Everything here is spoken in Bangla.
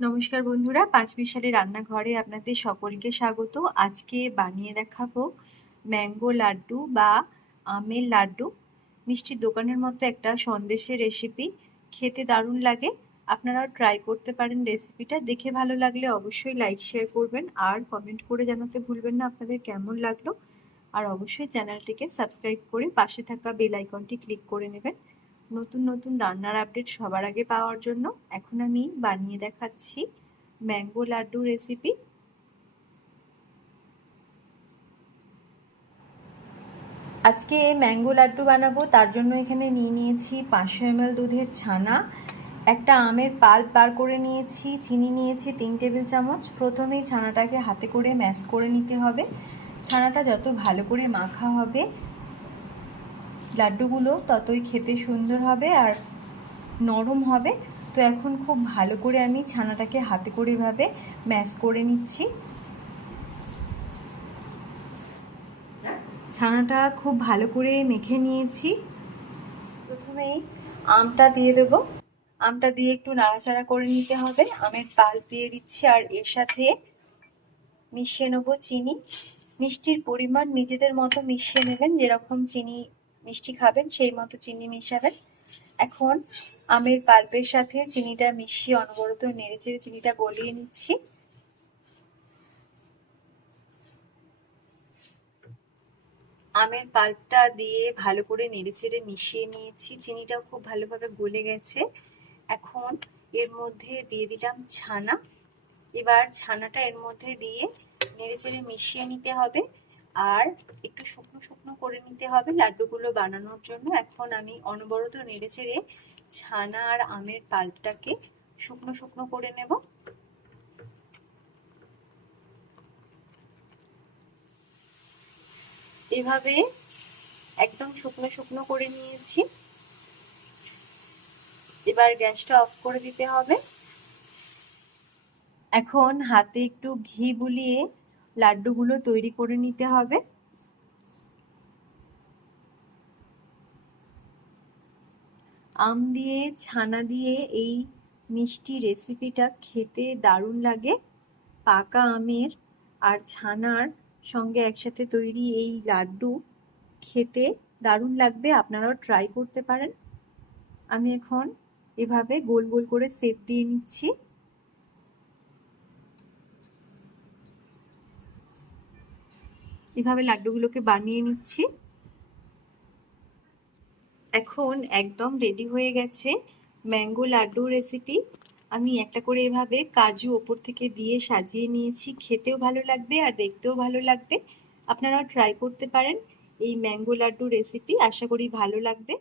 নমস্কার বন্ধুরা, পাঁচ মিশালি রান্নাঘরে আপনাদের সকলকে স্বাগত। আজকে বানিয়ে দেখাবো ম্যাঙ্গো লাড্ডু বা আমের লাড্ডু। মিষ্টির দোকানের মতো একটা সন্দেশের রেসিপি খেতে দারুণ লাগে। আপনারাও ট্রাই করতে পারেন রেসিপিটা দেখে ভালো লাগলে অবশ্যই লাইক শেয়ার করবেন। আর কমেন্ট করে জানাতে ভুলবেন না আপনাদের কেমন লাগল। আর অবশ্যই চ্যানেলটিকে সাবস্ক্রাইব করে পাশে থাকা বেল আইকনটি ক্লিক করে নেবেন। নতুন নতুন রান্নার আপডেট সবার আগে পাওয়ার জন্য এখন আমি বানিয়ে দেখাচ্ছি ম্যাঙ্গো লাড্ডু রেসিপি আজকে ম্যাঙ্গো লাড্ডু বানাবো, তার জন্য এখানে নিয়ে নিয়েছি পাঁচশো এমএল দুধের ছানা, একটা আমের পাল্প বার করে নিয়েছি, চিনি নিয়েছি তিন টেবিল চামচ। প্রথমেই ছানাটাকে হাতে করে ম্যাশ করে নিতে হবে। ছানাটা যত ভালো করে মাখা হবে লাড্ডুগুলো ততই খেতে সুন্দর হবে আর নরম হবে। তো এখন খুব ভালো করে আমি ছানাটাকে হাতে করে এভাবে ম্যাশ করে নিচ্ছি। ছানাটা খুব ভালো করে মেখে নিয়েছি। প্রথমেই আমটা দিয়ে দেব। আমটা দিয়ে একটু নাড়াচাড়া করে নিতে হবে। আমের পাল দিয়ে দিচ্ছি আর এর সাথে মিশিয়ে নেব চিনি। মিষ্টির পরিমাণ নিজেদের মতো মিশিয়ে নেবেন, যেরকম চিনি মিষ্টি খাবেন, সেই মতো চিনি মিশাবেন। এখন আমের পাল্পের সাথে চিনিটা মিশিয়ে অনবরত নেড়ে চেড়ে চিনিটা গলিয়ে নিচ্ছি। আমের পাল্পটা দিয়ে ভালো করে নেড়ে চেড়ে মিশিয়ে নিয়েছি। চিনিটাও খুব ভালোভাবে গলে গেছে। এখন এর মধ্যে দিয়ে দিলাম ছানা। এবার ছানাটা এর মধ্যে দিয়ে নেড়ে চেড়ে মিশিয়ে নিতে হবে। আর একটু শুকনো শুকনো করে নিতে হবে লাড্ডুগুলো বানানোর জন্য। এখন আমি অনবরত নেড়ে চেড়ে ছানা আর আমের পাল্পটাকে শুকনো শুকনো করে নেব। এভাবে একদম শুকনো শুকনো করে নিয়েছি। এবার গ্যাসটা অফ করে দিতে হবে। এখন হাতে একটু ঘি বুলিয়ে লাড্ডুগুলো তৈরি করে নিতে হবে। আম দিয়ে, ছানা দিয়ে এই মিষ্টি রেসিপিটা খেতে দারুণ লাগে। পাকা আমের আর ছানার সঙ্গে একসাথে তৈরি এই লাড্ডু খেতে দারুণ লাগবে, আপনারাও ট্রাই করতে পারেন। আমি এখন এভাবে গোল গোল করে সেপ দিয়ে নিচ্ছি। এভাবে লাড্ডুগুলোকে বানিয়ে নিচ্ছি। এখন একদম রেডি হয়ে গেছে ম্যাঙ্গো লাড্ডু রেসিপি আমি একটা করে এভাবে কাজু ওপর থেকে দিয়ে সাজিয়ে নিয়েছি। খেতেও ভালো লাগবে আর দেখতেও ভালো লাগবে। আপনারা ট্রাই করতে পারেন এই ম্যাঙ্গো লাড্ডু রেসিপি আশা করি ভালো লাগবে।